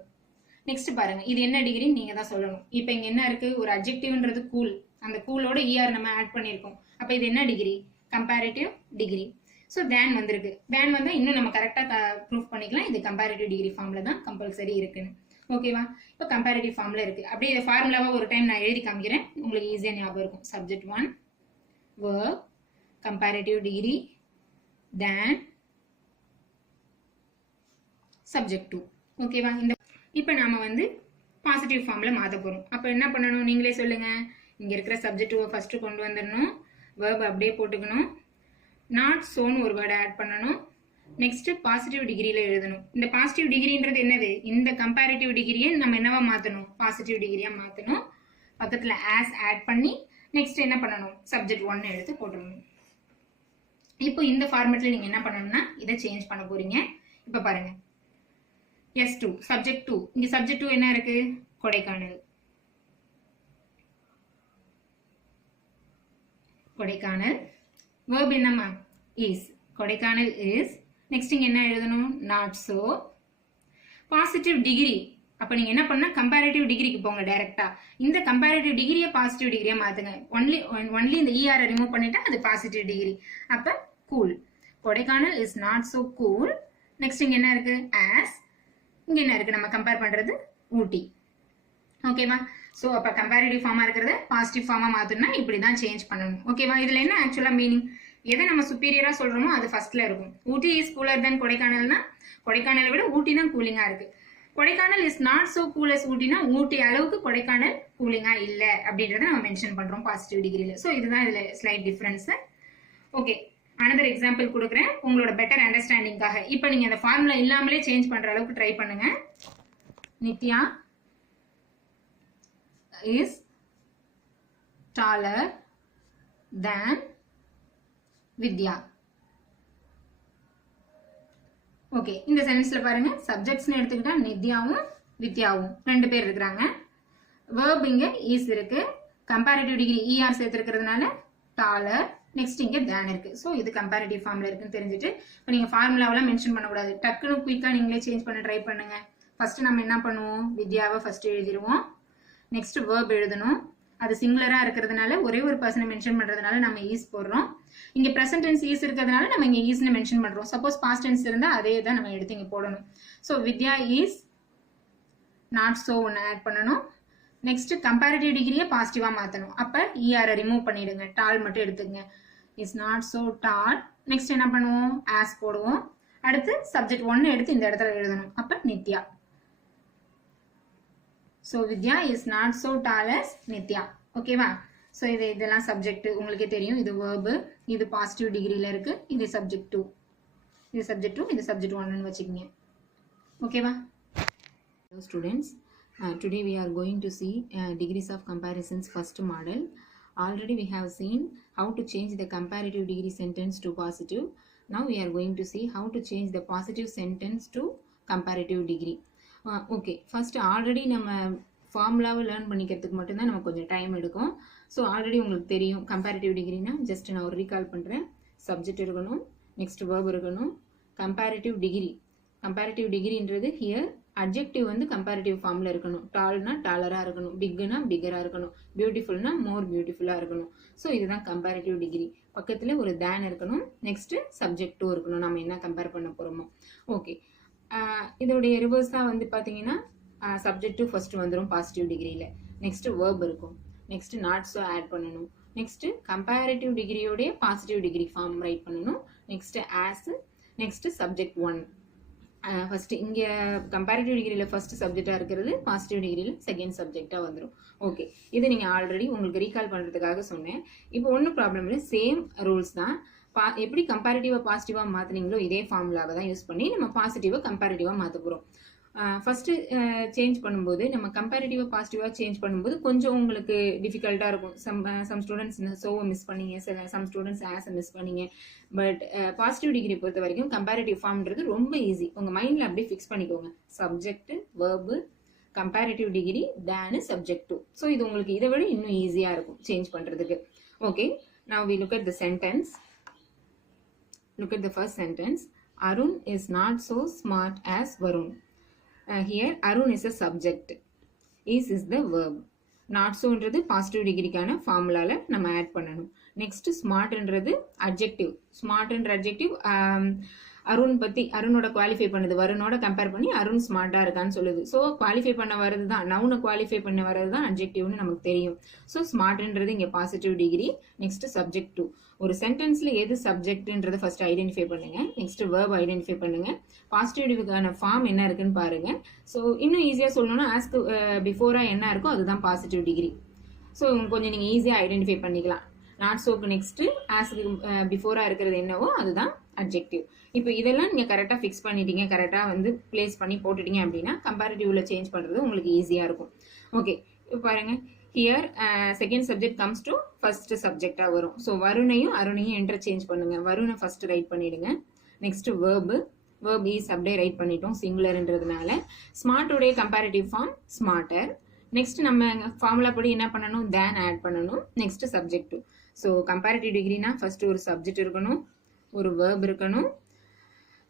நெக்ஸ்ட் பாருங்க, இது என்ன டிகிரி நீங்க தான் சொல்லணும். இப்போ இங்க என்ன இருக்கு? ஒரு அட்ஜெக்டிவ்ன்றது கூல், அந்த கூலோட ER நம்ம ஆட் பண்ணிருக்கோம். அப்ப இது என்ன டிகிரி? Comparative degree. ஸோ தேன் வந்திருக்கு. தேன் வந்தா இன்னும் நம்ம கரெக்டா ப்ரூஃப் பண்ணிக்கலாம், இது கம்பேரிட்டிவ் டிகிரி ஃபார்ம்ல தான் கம்பல்சரி இருக்குன்னு. ஓகேவா? இப்போ கம்பேரிட்டிவ் ஃபார்ம்ல இருக்கு. அப்படியே இதை ஃபார்முலாவா ஒரு டைம் நான் எழுதி காமிக்கிறேன், உங்களுக்கு ஈஸியா ஞாபகம் இருக்கும். Subject 1 verb comparative degree than subject to. ஓகேவா? இப்போ நாம வந்து பாசிட்டிவ் ஃபார்ம்ல மாத்த போறோம். அப்ப என்ன பண்ணணும் நீங்களே சொல்லுங்க. இங்க இருக்கிற சப்ஜெக்டிவ ஃபர்ஸ்ட் கொண்டு வந்துடணும். verb அப்படியே போட்டுக்கணும். not soன்னு ஒரு வேர்ட் ஆட் பண்ணணும். நெக்ஸ்ட் பாசிட்டிவ் டிகிரியில எழுதணும். இந்த பாசிட்டிவ் டிகிரின்றது என்னது? இந்த கம்பேரிட்டிவ் டிகிரியை நம்ம என்னவா மாத்தணும்? பாசிட்டிவ் டிகிரியா மாத்தணும். பக்கத்துல as ஆட் பண்ணி நெக்ஸ்ட் என்ன பண்ணணும்? சப்ஜெக்ட் 1 எடுத்து போட்டுடணும். இப்போ இந்த ஃபார்மேட்ல நீங்க என்ன பண்ணணும்னா இதை சேஞ்ச் பண்ண போறீங்க. இப்ப பாருங்க. S2 subject 2. இங்க subject 2 என்ன இருக்கு? கொடைக்கானல். கொடைக்கானல். verb என்னமா? is. கொடைக்கானல் is. next இங்க என்ன எழுதணும்? not so. positive degree. அப்ப நீங்க என்ன பண்ணா comparative degreeக்கு போங்க டைரக்டா. இந்த comparative degree positive degree மாத்துங்க. only இந்த er ரிமூவ் பண்ணிட்டா அது positive degree. அப்ப cool. Kodaikanal is not so cool. next இங்க என்ன இருக்கு? as. இங்க என்ன இருக்கு? நம்ம கம்பேர் பண்றது ஊட்டி. ஓகேவா? சோ அப்ப கம்பேரிட்டிவ் ஃபார்மா இருக்கிறத பாசிட்டிவ் ஃபார்மா மாத்தணும்னா இப்படி தான் சேஞ்ச் பண்ணணும். ஓகேவா? இதுல என்ன ஆக்சுவலா மீனிங்? எதை நம்ம சுப்பீரியரா சொல்றோமோ அது ஃபர்ஸ்ட்ல இருக்கும். ஊட்டி இஸ் கூலர் தென் கொடைக்கானல்னா கொடைக்கானலை விட ஊட்டி தான் கூலிங்கா இருக்கு. Kodaikanal is not so cool as ஊட்டினா ஊட்டி அளவுக்கு கொடைக்கானல் கூலிங்கா இல்ல அப்படின்றத நம்ம மென்ஷன் பண்றோம் பாசிட்டிவ் டிகிரில. சோ இதுதான் இதுல slight difference. Okay, another example கொடுக்கிறேன் உங்களோட பெட்டர் அண்டர்ஸ்டாண்டிங்காக. இப்போ நீங்க அந்த ஃபார்முலா இல்லாமலே சேஞ்ச் பண்ற அளவுக்கு ட்ரை பண்ணுங்க. Nithya is taller than Vidya. Okay, இந்த சென்டென்ஸ்ல பாருங்க சப்ஜெக்ட்ஸ்னு எடுத்துக்கிட்டா நித்யாவும் வித்யாவும் ரெண்டு பேர் இருக்காங்க. verb இங்க is இருக்கு. Comparative degree er சேர்த்திருக்கிறதுனால taller. Next இங்க than இருக்கு. சோ இது கம்பேரிட்டிவ் ஃபார்ம்ல இருக்குன்னு தெரிஞ்சிட்டு இப்போ நீங்க ஃபார்முலாவெல்லாம் மென்ஷன் பண்ணக்கூடாது. டக்குன்னு குயிக்கா நீங்களே சேஞ்ச் பண்ண ட்ரை பண்ணுங்க. ஃபர்ஸ்ட் நம்ம என்ன பண்ணுவோம்? வித்யாவை ஃபர்ஸ்ட் எழுதிடுவோம். நெக்ஸ்ட் verb எழுதணும். அது சிங்குலரா இருக்கிறதுனால ஒரே ஒரு பர்சனை மென்ஷன் பண்றதுனால நம்ம ஈஸ் போடுறோம். இங்க பிரசன்ட் டென்ஸ் ஈஸ் இருக்கிறதுனால நம்ம இங்க ஈஸ்னு மென்ஷன் பண்றோம். சப்போஸ் பாஸ்ட் டென்ஸ் இருந்தா அதே தான் நம்ம எடுத்து இங்க போடணும். So Vidya is not so ஒன்னு ஆட் பண்ணணும். நெக்ஸ்ட் கம்பேரிட்டிவ் டிகிரியை பாசிட்டிவா மாத்தணும். அப்ப er ரிமூவ் பண்ணிடுங்க. டால் மட்டும் எடுத்துங்க. Is not so doll. Next என்ன பண்ணுவோம்? as போடுவோம். அடுத்து சப்ஜெக்ட் 1 எடுத்து இந்த இடத்துல எழுதணும். அப்ப Nithya. So Vidya is not so doll as Nithya. ஓகேவா? சோ இதெல்லாம் சப்ஜெக்ட் உங்களுக்கே தெரியும். இது verb, இது பாசிட்டிவ் டிகிரில இருக்கு. இது சப்ஜெக்ட் 2. இது சப்ஜெக்ட் 2, இது சப்ஜெக்ட் 1ன்னு வச்சுக்கோங்க. ஓகேவா? Hello students. Today we are going to see degrees of comparisons first model. Already we have seen how to change the comparative degree sentence to positive. Now we are going to see how to change the positive sentence to comparative degree. Okay, first already நம்ம ஃபார்முலாவை learn பண்ணிக்கிறதுக்கு மட்டும்தான் நம்ம கொஞ்சம் time எடுக்கும். So already உங்களுக்கு தெரியும் comparative டிகிரினா just நான் ஒரு ரீகால் பண்ணுறேன். சப்ஜெக்ட் இருக்கணும், நெக்ஸ்ட் verb இருக்கணும், கம்பேரிட்டிவ் டிகிரி. கம்பேரிட்டிவ் டிகிரின்றது ஹியர் அட்ஜெக்டிவ் வந்து கம்பேரிட்டிவ் ஃபார்ம்ல இருக்கணும். டால்னா டாலரா இருக்கணும், பிக்னா பிகரா இருக்கணும், பியூட்டிஃபுல்னா மோர் பியூட்டிஃபுல்லா இருக்கணும். ஸோ இதுதான் கம்பேரிட்டிவ் டிகிரி. பக்கத்துல ஒரு தேன் இருக்கணும், நெக்ஸ்ட் சப்ஜெக்ட் 2 இருக்கணும். நம்ம என்ன கம்பேர் பண்ண போறோமோ. ஓகே, இதோடைய ரிவர்ஸா வந்து பாத்தீங்கன்னா சப்ஜெக்ட் 2 ஃபர்ஸ்ட் வந்துடும் பாசிட்டிவ் டிகிரியில. நெக்ஸ்ட் verb இருக்கும், நெக்ஸ்ட் நாட் சோ ஆட் பண்ணணும், நெக்ஸ்ட் கம்பேரிட்டிவ் டிகிரியோடைய பாசிட்டிவ் டிகிரி ஃபார்ம் ரைட் பண்ணணும், next as, next subject 1. First இங்க கம்பேரிட்டிவ் டிகிரியில ஃபர்ஸ்ட் சப்ஜெக்டா இருக்கிறது பாசிட்டிவ் டிகிரியில செகண்ட் சப்ஜெக்டா வந்துடும். ஓகே, இது நீங்க ஆல்ரெடி உங்களுக்கு ரீகால் பண்றதுக்காக சொன்னேன். இப்போ ஒன்றும் ப்ராப்ளம் இல்லை, சேம் ரூல்ஸ் தான். எப்படி கம்பேரிட்டிவா பாசிட்டிவா மாத்தினீங்களோ இதே ஃபார்முலாவை தான் யூஸ் பண்ணி நம்ம பாசிட்டிவா கம்பேரிட்டிவா மாத்த போறோம். ஃபர்ஸ்ட் சேஞ்ச் பண்ணும்போது நம்ம கம்பேரிட்டிவா பாசிட்டிவா சேஞ்ச் பண்ணும்போது கொஞ்சம் உங்களுக்கு டிஃபிகல்ட்டா இருக்கும். சம் ஸ்டூடெண்ட்ஸ் சோவை மிஸ் பண்ணீங்க, சம் ஸ்டூடெண்ட்ஸ் ஆஸை மிஸ் பண்ணீங்க. பட் பாசிட்டிவ் டிகிரி பொறுத்த வரைக்கும் கம்பேரிட்டிவ் ஃபார்ம்ன்றது ரொம்ப ஈஸி. உங்க மைண்ட்ல அப்படியே ஃபிக்ஸ் பண்ணிக்கோங்க. சப்ஜெக்ட், verb, கம்பேரிட்டிவ் டிகிரி, தேன் சப்ஜெக்ட் 2. ஸோ இது உங்களுக்கு இதை விட இன்னும் ஈஸியா இருக்கும் சேஞ்ச் பண்றதுக்கு. Okay, now we look at the sentence. Look at the first sentence. Arun is not so smart as Varun. Here Arun is a subject, is the verb. Not so ன்றது positive டிகிரிக்கான ஃபார்முலால நம்ம add பண்ணணும். Next ஸ்மார்ட்ன்றது adjective. ஸ்மார்ட்ன்ற adjective Arun பத்தி அருணோட qualify பண்ணுது, வருணோட கம்பேர் பண்ணி அருண் ஸ்மார்ட்டா இருக்கான்னு சொல்லுது. ஸோ குவாலிஃபை பண்ண வரது தான், நவுனை குவாலிஃபை பண்ண வரது தான் அட்ஜெக்டிவ்னு நமக்கு தெரியும். ஸோ ஸ்மார்ட்ன்றது இங்கே பாசிட்டிவ் டிகிரி. Next subject 2. ஒரு சென்டென்ஸ்ல எது சப்ஜெக்ட்ன்றத ஃபர்ஸ்ட் ஐடென்டிஃபை பண்ணுங்க. நெக்ஸ்ட் வேர்ப் ஐடென்டிஃபை பண்ணுங்க. பாசிட்டிவ்க்கான ஃபார்ம் என்ன இருக்குன்னு பாருங்க. ஸோ இன்னும் ஈஸியா சொல்லணும்னா ஆஸ்க் பிஃபோரா என்ன இருக்கோ அதுதான் பாசிட்டிவ் டிகிரி. ஸோ கொஞ்சம் நீங்க ஈஸியா ஐடென்டிஃபை பண்ணிக்கலாம். நாட் சோக்கு நெக்ஸ்ட் ஆஸ்க்கு பிஃபோரா இருக்கிறது என்னவோ அதுதான் அட்ஜெக்டிவ். இப்போ இதெல்லாம் நீங்க கரெக்டா ஃபிக்ஸ் பண்ணிட்டீங்க, கரெக்டா வந்து பிளேஸ் பண்ணி போட்டுட்டீங்க அப்படின்னா கம்பேரிட்டிவ்ல சேஞ்ச் பண்றது உங்களுக்கு ஈஸியா இருக்கும். ஓகே, இப்போ பாருங்க, here second subject comes to first சப்ஜெக்டா வரும். ஸோ வருணையும் அருணையும் இன்டர்சேஞ்ச் பண்ணுங்க. வருணை ஃபர்ஸ்ட் ரைட் பண்ணிடுங்க. நெக்ஸ்ட் வேர்பு, வேர்ப் ஈஸ் அப்படியே ரைட் பண்ணிட்டோம் சிங்குலர்ன்றதுனால. ஸ்மார்ட்டோடைய கம்பேரிட்டிவ் ஃபார்ம் ஸ்மார்ட்டர். நெக்ஸ்ட் நம்ம ஃபார்முலா படி என்ன பண்ணணும், தேன் ஆட் பண்ணணும். Next subject 2. ஸோ கம்பேரிட்டிவ் டிகிரினா ஃபர்ஸ்ட் ஒரு சப்ஜெக்ட் இருக்கணும், ஒரு வேர்ப் இருக்கணும்.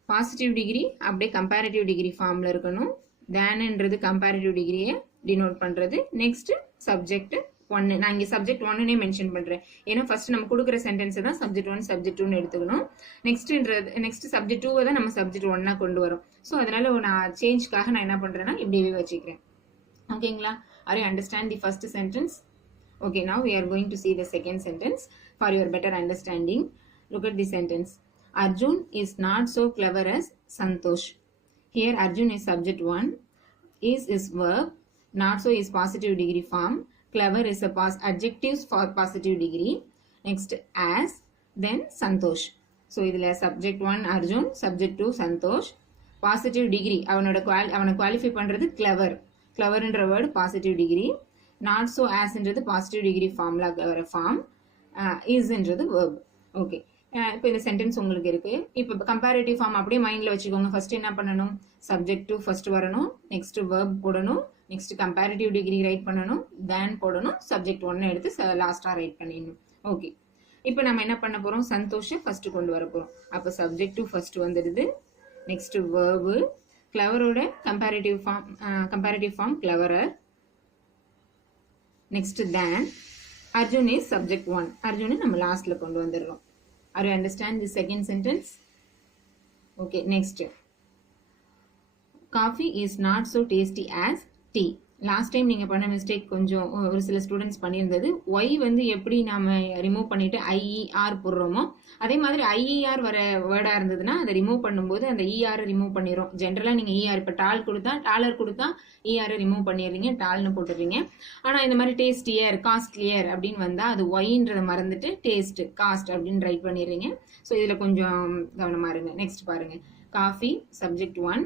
பாசிட்டிவ் டிகிரி அப்படியே கம்பேரிட்டிவ் டிகிரி ஃபார்ம்ல இருக்கணும். தேன்ன்றது கம்பேரிட்டிவ் டிகிரியை டினோட் பண்றது. Next subject 1. நான் இங்க சப்ஜெக்ட் 1னே மென்ஷன் பண்றேன், ஏன்னா ஃபர்ஸ்ட் நம்ம கொடுக்குற சென்டென்ஸ் தான் சப்ஜெக்ட் 1 சப்ஜெக்ட் 2னு எடுத்துக்கணும். நெக்ஸ்ட் சப்ஜெக்ட் 2 தான் நம்ம சப்ஜெக்ட் 1 கொண்டு வரோம். ஸோ அதனால நான் சேஞ்ச்காக நான் என்ன பண்றேன்னா இப்படியே வச்சுக்கிறேன். ஓகேங்களா? Are you understand the first sentence? Okay, now we are going to see the second sentence for your better understanding. Look at the sentence. Arjun is not so clever as Santosh. Here Arjun is subject 1, is verb, not so is positive degree form, clever is a adjectives for positive degree. Next as, then Santosh. So idhula subject 1 Arjun, subject 2 Santosh. Positive degree அவனை qualify பண்றது clever. கிளவர்ன்ற word positive degree. Not so ஆஸ்ன்றது positive degree ஃபார்ம்ல வர form. இஸ்ன்றது verb. Okay, இப்போ இந்த sentence உங்களுக்கு இருக்கு. இப்போ கம்பேரிட்டிவ் ஃபார்ம் அப்படியே மைண்ட்ல வச்சுக்கோங்க. ஃபர்ஸ்ட் என்ன பண்ணணும், சப்ஜெக்ட் 2 ஃபர்ஸ்ட் வரணும். நெக்ஸ்ட் வேர்ப் போடணும். நெக்ஸ்ட் கம்பேரிட்டிவ் டிகிரி ரைட் பண்ணணும். தேன் போடணும். சப்ஜெக்ட் 1 எடுத்து லாஸ்டா ரைட் பண்ணிடணும். ஓகே, இப்போ நம்ம என்ன பண்ண போறோம், சந்தோஷ ஃபர்ஸ்ட் கொண்டு வர போறோம். அப்போ சப்ஜெக்ட் 2 ஃபர்ஸ்ட் வந்துடுது. நெக்ஸ்ட் வேர்பு, கிளவரோட comparative form cleverer. Next than. Arjun is subject 1. அர்ஜுனை நம்ம லாஸ்ட்ல கொண்டு வந்துடுறோம். Are you understand the second sentence? Okay, next. Coffee is not so tasty as tea. Last time நீங்க பண்ண மிஸ்டேக் கொஞ்சம் ஒரு சில ஸ்டூடெண்ட்ஸ் பண்ணியிருந்தது. ஒய் வந்து எப்படி நாம ரிமூவ் பண்ணிட்டு ஐஇஆர் போடுறோமோ அதே மாதிரி ஐஇஆர் வர வேர்டா இருந்ததுன்னா அதை ரிமூவ் பண்ணும்போது அந்த இஆர் ரிமூவ் பண்ணிடும். ஜென்ரலா நீங்க இஆர் இப்ப டாலர் கொடுத்தா இஆர் ரிமூவ் பண்ணிடுறீங்க, டால்னு போட்டுறீங்க. ஆனா இந்த மாதிரி டேஸ்டியர், காஸ்ட்லியர் அப்படின்னு வந்தா அது ஒய்ன்றதை மறந்துட்டு டேஸ்ட், காஸ்ட் அப்படின்னு ரைட் பண்ணிடுறீங்க. ஸோ இதுல கொஞ்சம் கவனமா இருங்க. நெக்ஸ்ட் பாருங்க, coffee subject 1,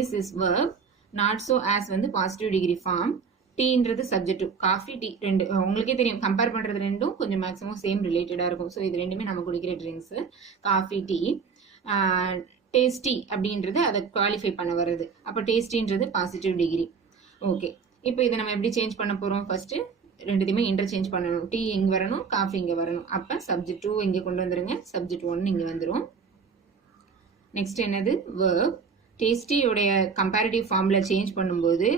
is verb, not so as வந்து பாசிட்டிவ் டிகிரி ஃபார்ம், டீன்றது சப்ஜெக்ட் 2. காஃபி டீ ரெண்டு உங்களுக்கே தெரியும், கம்பேர் பண்றது ரெண்டும் கொஞ்சம் மேக்ஸிமம் சேம் ரிலேட்டடா இருக்கும். ஸோ இது ரெண்டுமே நம்ம குடிக்கிற ட்ரிங்க்ஸ். Coffee tea. டேஸ்டி அப்படின்றது அதை குவாலிஃபை பண்ண வருது. அப்போ டேஸ்டின்றது பாசிட்டிவ் டிகிரி. ஓகே, இப்போ இதை நம்ம எப்படி சேஞ்ச் பண்ண போறோம், ஃபர்ஸ்ட் ரெண்டுத்தையுமே இன்டர்சேஞ்ச் பண்ணணும். டீ இங்க வரணும், காஃபி இங்க வரணும். அப்ப சப்ஜெக்ட் 2 இங்க கொண்டு வந்துருங்க, சப்ஜெக்ட் 1 இங்க வந்துரும். நெக்ஸ்ட் என்னது, verb. டேஸ்டியோடைய கம்பேரிட்டிவ் ஃபார்ம்ல சேஞ்ச் பண்ணும்போது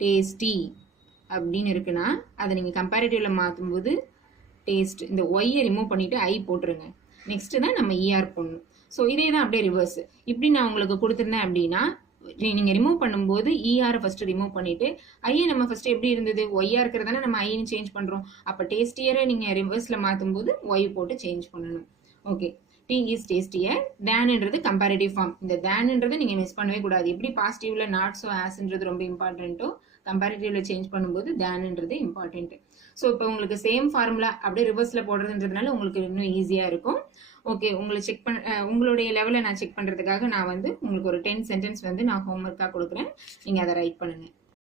டேஸ்டி அப்படின்னு இருக்குன்னா அதை நீங்க கம்பேரிட்டிவ்ல மாற்றும்போது டேஸ்ட், இந்த ஒய்யை ரிமூவ் பண்ணிட்டு ஐ போட்டுருங்க. நெக்ஸ்ட் தான் நம்ம இஆர் போடணும். ஸோ இதே தான் அப்படியே ரிவர்ஸ். இப்படி நான் உங்களுக்கு கொடுத்துருந்தேன் அப்படின்னா நீங்க ரிமூவ் பண்ணும்போது இஆர் ஃபர்ஸ்ட் ரிமூவ் பண்ணிட்டு ஐயை நம்ம ஃபர்ஸ்ட் எப்படி இருந்தது, ஒய்யா இருக்கிறதால நம்ம ஐன்னு சேஞ்ச் பண்றோம். அப்ப டேஸ்டியரை நீங்க ரிவர்ஸ்ல மாற்றும் போது ஒய் போட்டு சேஞ்ச் பண்ணணும். Okay, tea is tastier. தேன்ன்றது கம்பேரிட்டிவ் ஃபார்ம். இந்த தேன்ன்றதை நீங்க மிஸ் பண்ணவே கூடாது. எப்படி பாசிட்டிவ்ல நாட் சோ ஆஸ்ன்றது ரொம்ப இம்பார்ட்டன்ட்டோ கம்பேரிட்டிவ்ல சேஞ்ச் பண்ணும்போது தேன்ன்றது இம்பார்ட்டன்ட். ஸோ இப்போ உங்களுக்கு சேம் ஃபார்முலா அப்படியே ரிவர்ஸ்ல போடுறதுன்றதுனால உங்களுக்கு இன்னும் ஈஸியா இருக்கும். ஓகே, உங்களுடைய லெவலை நான் செக் பண்றதுக்காக நான் வந்து உங்களுக்கு ஒரு 10 சென்டென்ஸ் வந்து நான் ஹோம்ஒர்க்கா கொடுக்குறேன். நீங்க அதை ரைட் பண்ணுங்க.